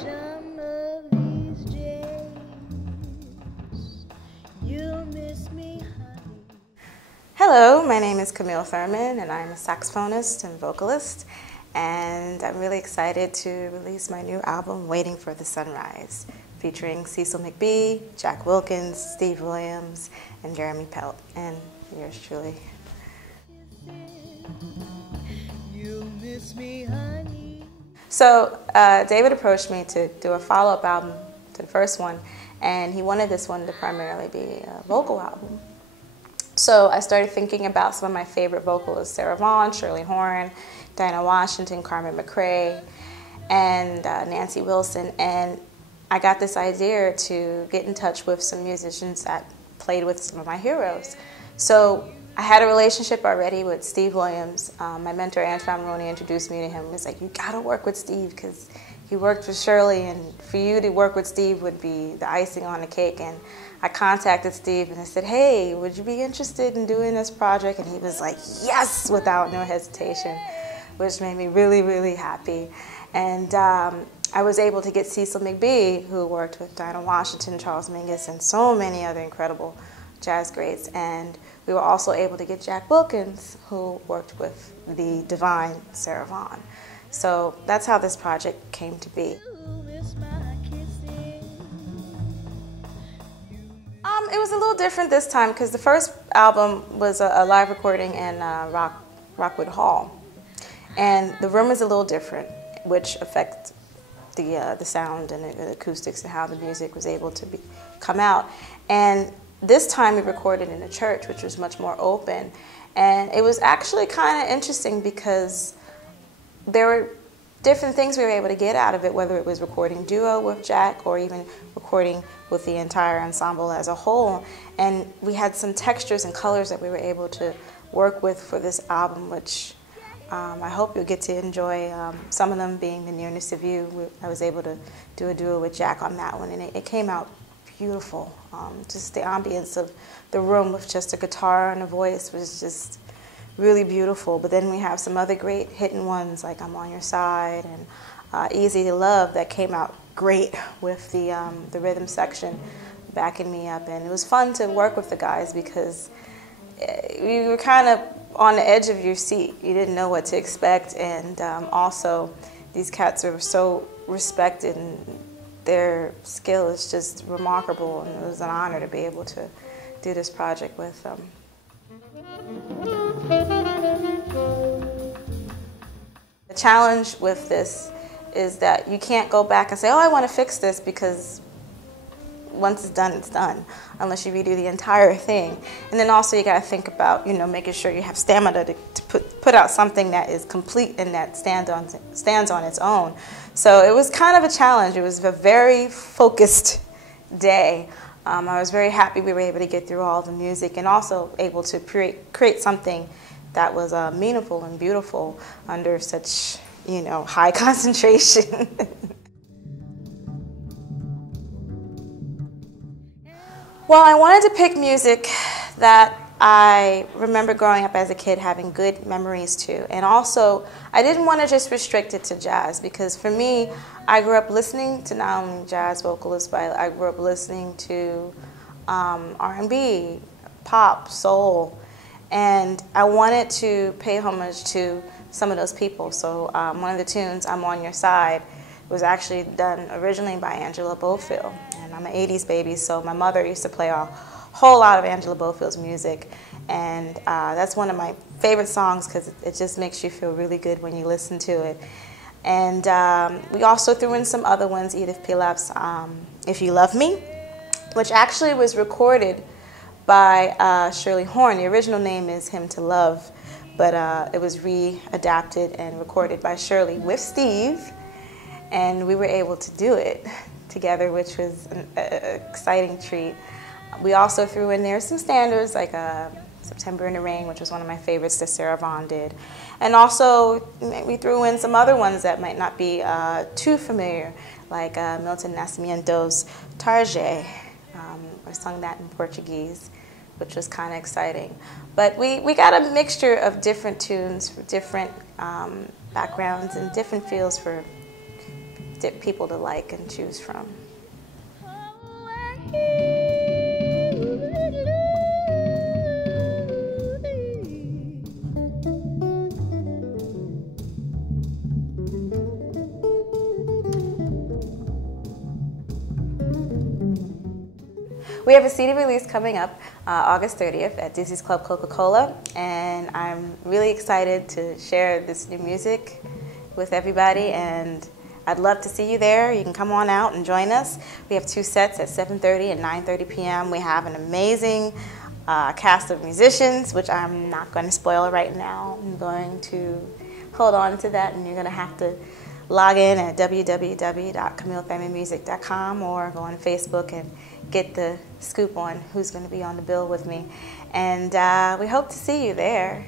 Some of these days you'll miss me, honey. Hello, my name is Camille Thurman and I'm a saxophonist and vocalist, and I'm really excited to release my new album, Waiting for the Sunrise, featuring Cecil McBee, Jack Wilkins, Steve Williams, and Jeremy Pelt, and yours truly. You'll miss me, honey. So David approached me to do a follow-up album to the first one, and he wanted this one to primarily be a vocal album. So I started thinking about some of my favorite vocalists: Sarah Vaughan, Shirley Horn, Dinah Washington, Carmen McRae, and Nancy Wilson. And I got this idea to get in touch with some musicians that played with some of my heroes. So I had a relationship already with Steve Williams. My mentor, Antwan Roney, introduced me to him. He was like, you gotta work with Steve because he worked with Shirley, and for you to work with Steve would be the icing on the cake. And I contacted Steve and I said, hey, would you be interested in doing this project? And he was like, yes, without no hesitation, which made me really, really happy. And I was able to get Cecil McBee, who worked with Dinah Washington, Charles Mingus, and so many other incredible jazz greats. And we were also able to get Jack Wilkins, who worked with the divine Sarah Vaughan. So that's how this project came to be. It was a little different this time because the first album was a live recording in Rockwood Hall. And the room is a little different, which affects the sound and the acoustics and how the music was able to come out. And this time we recorded in a church, which was much more open. And it was actually kind of interesting because there were different things we were able to get out of it, whether it was recording duo with Jack or even recording with the entire ensemble as a whole. And we had some textures and colors that we were able to work with for this album, which I hope you'll get to enjoy. Some of them being The Nearness of You. I was able to do a duo with Jack on that one, and it came out beautiful. Just the ambience of the room with just a guitar and a voice was just really beautiful. But then we have some other great hidden ones like I'm on Your Side and Easy to Love that came out great with the rhythm section backing me up. And it was fun to work with the guys because you were kind of on the edge of your seat. You didn't know what to expect, and also these cats are so respected and their skill is just remarkable, and it was an honor to be able to do this project with them. The challenge with this is that you can't go back and say, oh, I want to fix this, because once it's done, unless you redo the entire thing. And then also you got to think about, making sure you have stamina to put out something that is complete and that stands on its own. So it was kind of a challenge. It was a very focused day. I was very happy we were able to get through all the music and also able to create something that was meaningful and beautiful under such, high concentration. Well, I wanted to pick music that I remember growing up as a kid having good memories to. And also, I didn't want to just restrict it to jazz, because for me, I grew up listening to not only jazz vocalists, but I grew up listening to R&B, pop, soul. And I wanted to pay homage to some of those people. So one of the tunes, I'm on Your Side, was actually done originally by Angela Bofill. And I'm an 80s baby, so my mother used to play a whole lot of Angela Bofill's music. And that's one of my favorite songs because it just makes you feel really good when you listen to it. And we also threw in some other ones, Edith Piaf's If You Love Me, which actually was recorded by Shirley Horn. The original name is Hymn to Love, but it was readapted and recorded by Shirley with Steve. And we were able to do it together, which was an exciting treat. We also threw in there some standards like September in the Rain, which was one of my favorites that Sarah Vaughan did. And also, we threw in some other ones that might not be too familiar, like Milton Nascimento's Tarde. I sung that in Portuguese, which was kind of exciting. But we got a mixture of different tunes for different backgrounds and different feels for people to like and choose from. We have a CD release coming up August 30th at Dizzy's Club Coca-Cola, and I'm really excited to share this new music with everybody, and I'd love to see you there. You can come on out and join us. We have 2 sets at 7:30 and 9:30 p.m. We have an amazing cast of musicians, which I'm not going to spoil right now. I'm going to hold on to that, and you're going to have to log in at www.CamilleFamilyMusic.com or go on Facebook and get the scoop on who's going to be on the bill with me. And we hope to see you there.